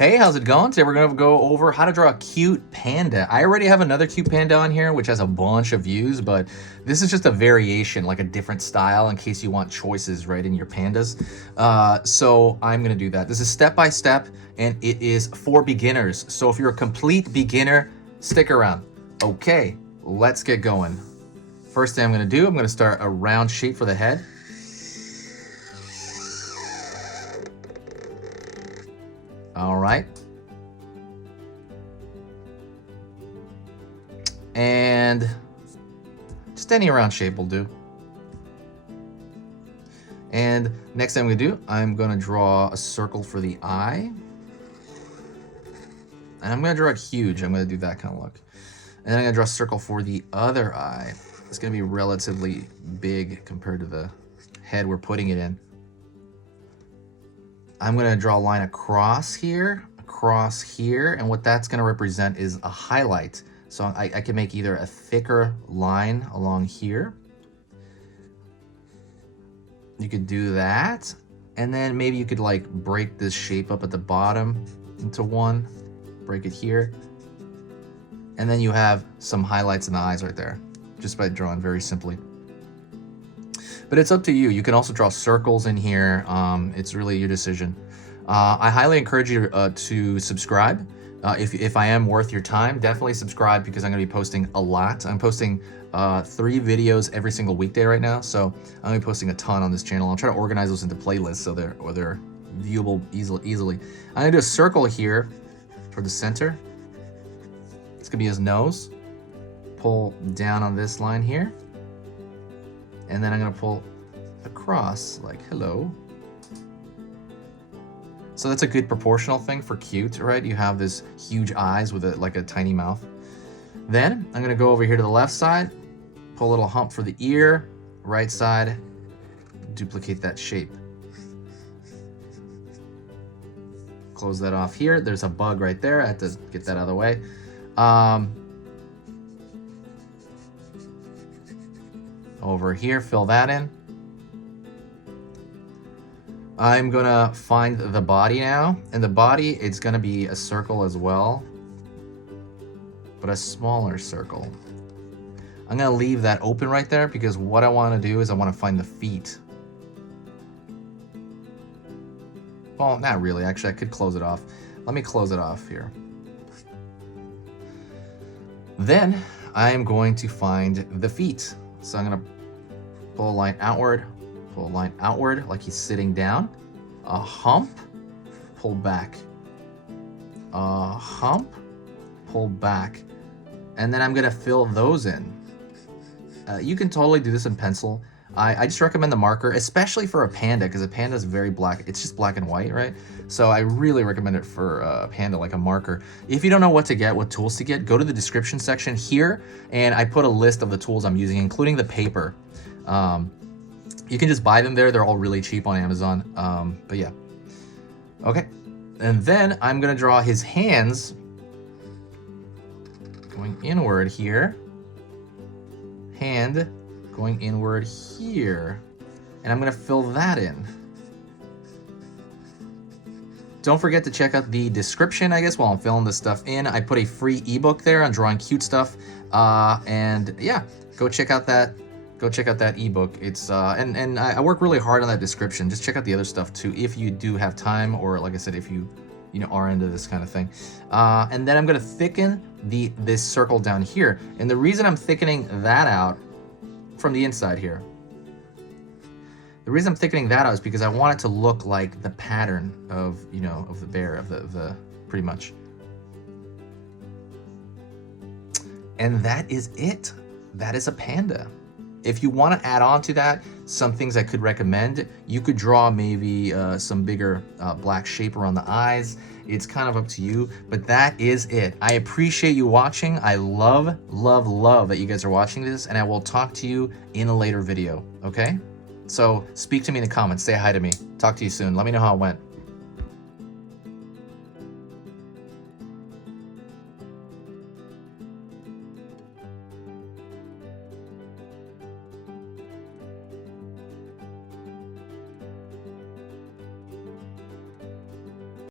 Hey, how's it going? Today we're going to go over how to draw a cute panda. I already have another cute panda on here, which has a bunch of views, but this is just a variation, like a different style in case you want choices, right, in your pandas. So I'm going to do that. This is step by step, and it is for beginners. So if you're a complete beginner, stick around. Okay, let's get going. First thing I'm going to do, I'm going to start a round shape for the head. All right. And just any round shape will do. And next thing I'm going to do, I'm going to draw a circle for the eye. And I'm going to draw it huge. I'm going to do that kind of look. And then I'm going to draw a circle for the other eye. It's going to be relatively big compared to the head we're putting it in. I'm going to draw a line across here, and what that's going to represent is a highlight. So I can make either a thicker line along here. You could do that, and then maybe you could like break this shape up at the bottom into one, break it here, and then you have some highlights in the eyes right there, just by drawing very simply. But it's up to you. You can also draw circles in here. It's really your decision. I highly encourage you to subscribe. If I am worth your time, definitely subscribe because I'm going to be posting a lot. I'm posting 3 videos every single weekday right now, so I'm going to be posting a ton on this channel. I'll try to organize those into playlists so they're viewable easily. I'm going to do a circle here for the center. It's going to be his nose. Pull down on this line here. And then I'm going to pull across like hello. So that's a good proportional thing for cute, right? You have this huge eyes with like a tiny mouth. Then I'm going to go over here to the left side, pull a little hump for the ear, right side, duplicate that shape. Close that off here. There's a bug right there. I had to get that out of the way. Over here, fill that in. I'm gonna find the body now, and the body, it's gonna be a circle as well, but a smaller circle. I'm gonna leave that open right there because what I wanna do is I wanna find the feet. Well, not really, actually I could close it off. Let me close it off here. Then I'm going to find the feet. So I'm gonna pull a line outward like he's sitting down. A hump, pull back. A hump, pull back. And then I'm gonna fill those in. You can totally do this in pencil. I just recommend the marker, especially for a panda, because a panda is very black. It's just black and white, right? So I really recommend it for a panda, like a marker. If you don't know what tools to get, go to the description section here, and I put a list of the tools I'm using, including the paper. You can just buy them there. They're all really cheap on Amazon. But yeah. Okay. And then I'm going to draw his hands going inward here. Hand going inward here. And I'm going to fill that in. Don't forget to check out the description, I guess, while I'm filling this stuff in. I put a free ebook there on drawing cute stuff. And yeah, go check out that ebook. It's and I work really hard on that description. Just check out the other stuff too if you do have time, or like I said, if you are into this kind of thing. And then I'm gonna thicken this circle down here. And the reason I'm thickening that out from the inside here, the reason I'm thickening that out is because I want it to look like the pattern of of the bear, of the pretty much. And that is it. That is a panda. If you want to add on to that, some things I could recommend, you could draw maybe some bigger black shape around the eyes. It's kind of up to you, but that is it. I appreciate you watching. I love that you guys are watching this, and I will talk to you in a later video, okay? So speak to me in the comments, say hi to me. Talk to you soon. Let me know how it went.